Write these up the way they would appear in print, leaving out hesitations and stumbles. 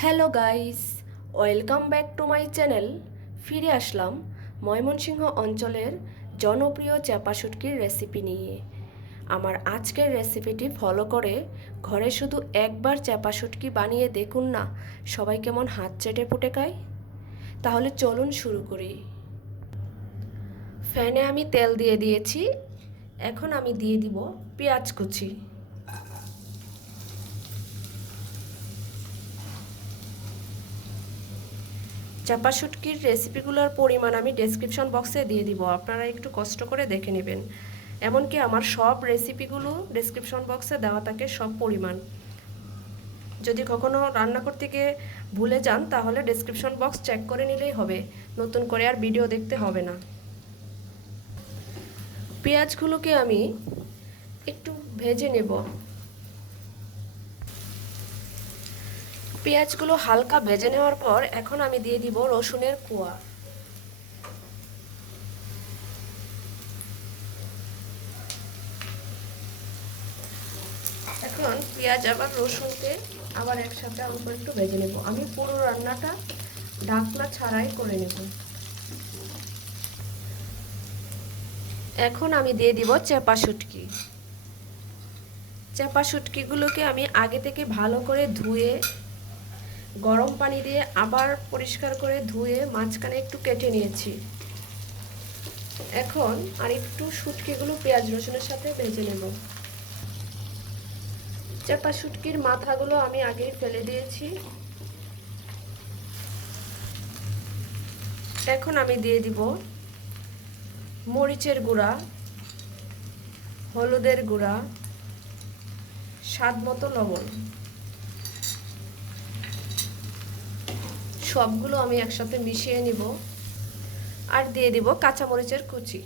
Hello guys, welcome back to my channel. ফিরে আসলাম ময়মনসিংহ অঞ্চলের জনপ্রিয় চাপা শুটকির রেসিপি নিয়ে। আমার আজকের রেসিপিটি ফলো করে ঘরে শুধু একবার চাপা শুটকি বানিয়ে দেখুন না, সবাই কেমন হাত চেটে পুটে খায়। তাহলে চলুন শুরু করি। ফ্যানে আমি তেল দিয়ে দিয়েছি, এখন আমি দিয়ে দিব পেঁয়াজ কুচি। চাপা শুটকির রেসিপিগুলোর পরিমাণ আমি ডেসক্রিপশন বক্সে দিয়ে দিব, আপনারা একটু কষ্ট করে দেখে নেবেন। এমনকি আমার সব রেসিপিগুলো ডেসক্রিপশন বক্সে দেওয়া থাকে, সব পরিমাণ। যদি কখনো রান্না করতে গিয়ে ভুলে যান তাহলে ডেসক্রিপশন বক্স চেক করে নিলেই হবে, নতুন করে আর ভিডিও দেখতে হবে না। পেঁয়াজগুলোকে আমি একটু ভেজে নেব। পেঁয়াজগুলো হালকা ভেজে নেওয়ার পর এখন আমি দিয়ে দিব রসুনের কোয়া। এখন পেঁয়াজ আবার রসুনকে আবার একসাথে অল্প একটু ভেজে নেব। আমি পুরো রান্নাটা ঢাকনা ছাড়াই করে নেব। এখন আমি দিয়ে দিব চাপা শুটকি। চাপা শুটকিগুলোকে আমি আগে থেকে ভালো করে ধুয়ে গরম পানি দিয়ে আবার পরিষ্কার করে ধুয়ে মাঝখানে একটু কেটে নিয়েছি। এখন আর একটু শুটকিগুলো পেঁয়াজ রসুনের সাথে ভেজে নেব। চাপা শুটকির মাথাগুলো আমি আগেই ফেলে দিয়েছি। এখন আমি দিয়ে দিব মরিচের গুঁড়া, হলুদের গুঁড়া, স্বাদ মতো লবণ। সবগুলো আমি একসাথে মিশিয়ে নিব আর দিয়ে দিব কাঁচামরিচের কুচি।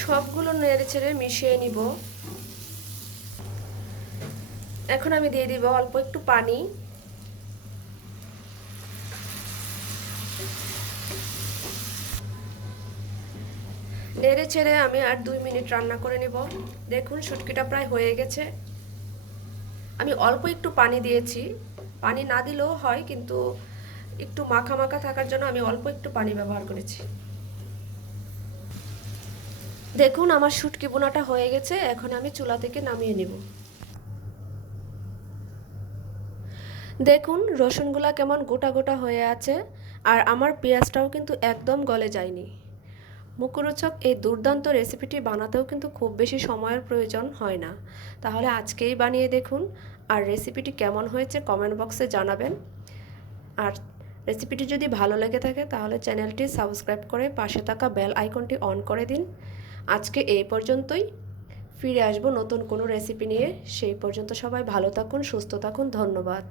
সবগুলো নেড়ে ছেড়ে মিশিয়ে নিব। এখন আমি দিয়ে দিব অল্প একটু পানি। নেড়ে ছেড়ে আমি আর 2 মিনিট রান্না করে নেব। দেখুন শুটকিটা প্রায় হয়ে গেছে। আমি অল্প একটু পানি দিয়েছি, পানি না দিলেও হয়, কিন্তু একটু মাখা মাখা থাকার জন্য আমি অল্প একটু পানি ব্যবহার করেছি। দেখুন আমার শুটকি বোনাটা হয়ে গেছে, এখন আমি চুলা থেকে নামিয়ে নেব। দেখুন রসুনগুলা কেমন গোটা গোটা হয়ে আছে, আর আমার পেঁয়াজটাও কিন্তু একদম গলে যায়নি। মুখরোচক এই দুর্দান্ত রেসিপিটি বানাতেও কিন্তু খুব বেশি সময়ের প্রয়োজন হয় না। তাহলে আজকেই বানিয়ে দেখুন, আর রেসিপিটি কেমন হয়েছে কমেন্ট বক্সে জানাবেন। আর রেসিপিটি যদি ভালো লেগে থাকে তাহলে চ্যানেলটি সাবস্ক্রাইব করে পাশে থাকা বেল আইকনটি অন করে দিন। আজকে এই পর্যন্তই, ফিরে আসবো নতুন কোনো রেসিপি নিয়ে। সেই পর্যন্ত সবাই ভালো থাকুন, সুস্থ থাকুন, ধন্যবাদ।